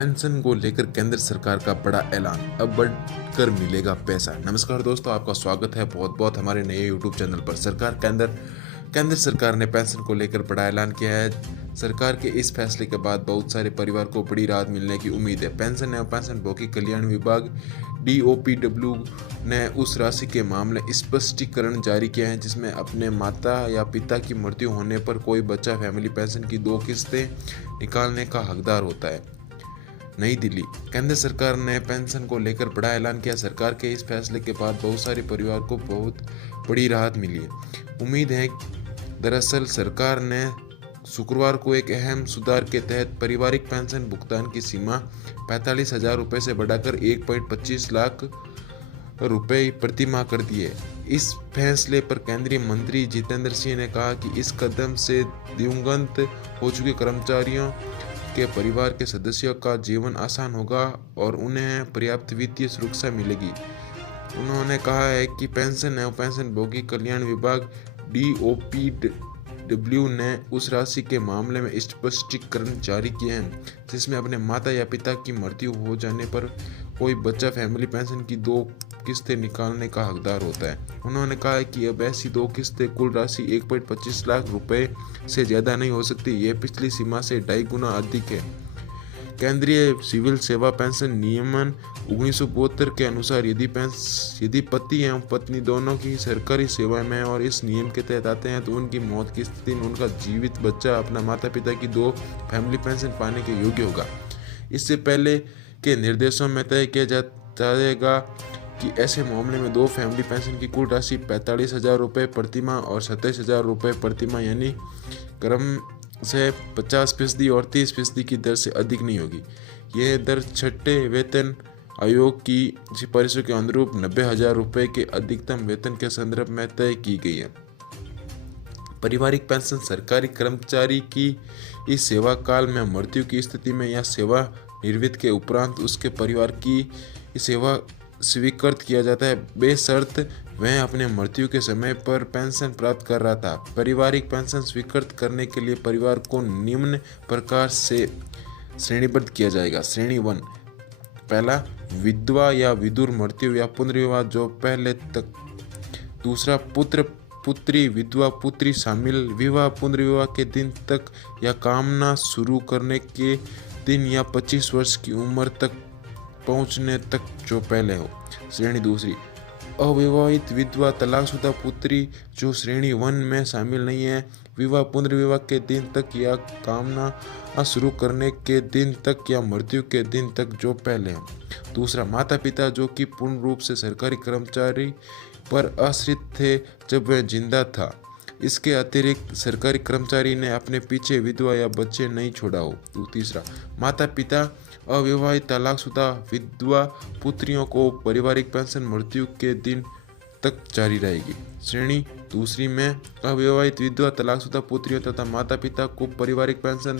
Pension को लेकर केंद्र सरकार का बड़ा ऐलान, अब बढ़कर मिलेगा पैसा। नमस्कार दोस्तों, आपका स्वागत है बहुत बहुत हमारे नए यूट्यूब चैनल पर। केंद्र सरकार ने पेंशन को लेकर बड़ा ऐलान किया है। सरकार के इस फैसले के बाद बहुत सारे परिवार को बड़ी राहत मिलने की उम्मीद है। पेंशन एवं पेंशनभोगी कल्याण विभाग DOPW ने उस राशि के मामले स्पष्टीकरण जारी किया है जिसमें अपने माता या पिता की मृत्यु होने पर कोई बच्चा फैमिली पेंशन की 2 किस्तें निकालने का हकदार होता है। नई दिल्ली। केंद्र सरकार ने पेंशन को लेकर बड़ा ऐलान किया। सरकार के इस फैसले के बाद बहुत सारे परिवार को बहुत बड़ी राहत मिली है। उम्मीद है। दरअसल सरकार ने शुक्रवार को एक अहम सुधार के तहत पारिवारिक पेंशन भुगतान की सीमा 45,000 रुपये से बढ़ाकर 1.25 लाख रुपए प्रति माह कर दी है। इस फैसले पर केंद्रीय मंत्री जितेंद्र सिंह ने कहा कि इस कदम से दिवंगत हो चुके कर्मचारियों के परिवार के सदस्यों का जीवन आसान होगा और उन्हें पर्याप्त वित्तीय सुरक्षा मिलेगी। उन्होंने कहा है कि पेंशन एवं पेंशनभोगी कल्याण विभाग DOPW ने उस राशि के मामले में स्पष्टीकरण जारी किए हैं जिसमें अपने माता या पिता की मृत्यु हो जाने पर कोई बच्चा फैमिली पेंशन की 2 किस्तें निकालने का हकदार होता है। उन्होंने कहा है कि अब ऐसी 2 किस्तें कुल राशि 1.25 लाख रुपए से ज़्यादा नहीं हो सकती। यह पिछली सीमा से 2.5 गुना अधिक है। केंद्रीय सिविल सेवा पेंशन नियमन 1972 के अनुसार यदि पति एवं पत्नी दोनों की सरकारी सेवा में और इस नियम के तहत आते हैं तो उनकी मौत की स्थिति में उनका जीवित बच्चा अपना माता पिता की 2 फैमिली पेंशन पाने के योग्य होगा। इससे पहले के निर्देशों में तय किया जाएगा कि ऐसे मामले में 2 फैमिली पेंशन की कुल राशि 45,000 रुपये प्रति माह और 27,000 रुपये प्रति माह यानी क्रम से 50% और 30% की दर से अधिक नहीं होगी। यह दर छठे वेतन आयोग की सिफारिशों के अनुरूप 90,000 रुपये के अधिकतम वेतन के संदर्भ में तय की गई है। पारिवारिक पेंशन सरकारी कर्मचारी की इस सेवा काल में मृत्यु की स्थिति में या सेवा निवृत्ति के उपरांत उसके परिवार की सेवा स्वीकृत किया जाता है, बेशर्त वह अपने मृत्यु के समय पर पेंशन प्राप्त कर रहा था। पारिवारिक पेंशन स्वीकृत करने के लिए परिवार को निम्न प्रकार से श्रेणीबद्ध किया जाएगा। श्रेणी 1। पहला, विधवा या विधुर मृत्यु या पुनर्विवाह जो पहले तक। दूसरा, पुत्र पुत्री विधवा पुत्री शामिल विवाह पुनर्विवाह के दिन तक या कामना शुरू करने के दिन या 25 वर्ष की उम्र तक पहुंचने तक जो पहले हो। श्रेणी 2। अविवाहित विधवा तलाकशुदा पुत्री जो श्रेणी 1 में शामिल नहीं है, विवाह पुनर्विवाह के दिन तक या कामना शुरू करने के दिन तक या मृत्यु के दिन तक जो पहले हो। दूसरा, माता पिता जो कि पूर्ण रूप से सरकारी कर्मचारी पर आश्रित थे जब वह जिंदा था। इसके अतिरिक्त सरकारी कर्मचारी ने अपने पीछे विधवा या बच्चे नहीं छोड़ा हो। तीसरा, माता पिता अविवाहित तलाकशुदा विधवा पुत्रियों को पारिवारिक पेंशन मृत्यु के दिन तक जारी रहेगी। श्रेणी 2 में अविवाहित विधवा तलाकशुदा पुत्रियों तथा माता पिता को पारिवारिक पेंशन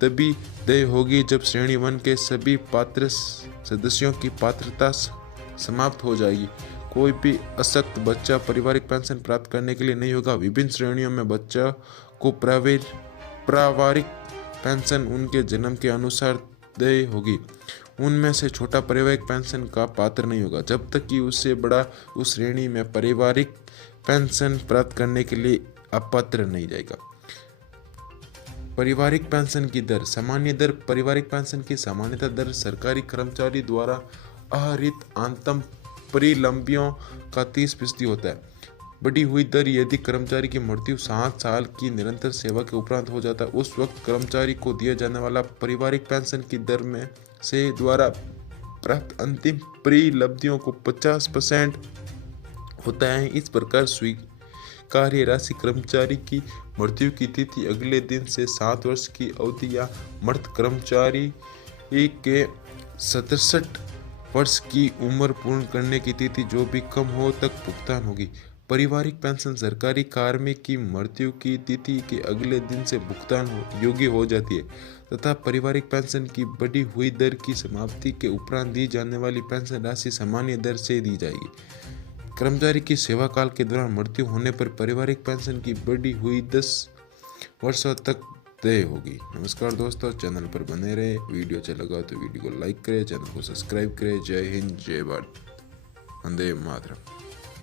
तभी देय होगी जब श्रेणी 1 के सभी पात्र सदस्यों की पात्रता समाप्त हो जाएगी। कोई भी अशक्त बच्चा पारिवारिक पेंशन प्राप्त करने के लिए नहीं होगा। विभिन्न श्रेणियों में बच्चा को पारिवारिक पेंशन उनके जन्म के अनुसार देय होगी। उनमें से छोटा पारिवारिक पेंशन का पात्र नहीं होगा जब तक कि उससे बड़ा उस श्रेणी में पारिवारिक पेंशन प्राप्त करने के लिए अपात्र नहीं जाएगा। पारिवारिक पेंशन की दर। सामान्य दर। पारिवारिक पेंशन की सामान्यतः दर सरकारी कर्मचारी द्वारा आहरित आंतम परिलंबियों का 30% होता है। बढ़ी हुई दर यदि कर्मचारी की मृत्यु 7 साल की निरंतर सेवा के उपरांत हो जाता है, उस वक्त कर्मचारी को दिया जाने वाला पारिवारिक पेंशन की दर में से द्वारा प्राप्त अंतिम परिलब्धियों को 50% होता है। इस प्रकार स्वीकार्य राशि कर्मचारी की मृत्यु की तिथि अगले दिन से 7 वर्ष की अवधि या मृत कर्मचारी के 67 वर्ष की उम्र पूर्ण करने की तिथि जो भी कम हो तक भुगतान होगी। पारिवारिक पेंशन सरकारी कार्मिक की मृत्यु की तिथि के अगले दिन से भुगतान योग्य हो जाती है तथा पारिवारिक पेंशन की बढ़ी हुई दर की समाप्ति के उपरांत दी जाने वाली पेंशन राशि सामान्य दर से दी जाएगी। कर्मचारी की सेवा काल के दौरान मृत्यु होने पर पारिवारिक पेंशन की बढ़ी हुई 10 वर्षों तक तय होगी। नमस्कार दोस्तों, चैनल पर बने रहे। वीडियो अच्छा लगा तो वीडियो को लाइक करें, चैनल को सब्सक्राइब करें। जय हिंद, जय भारत, वंदे मातरम।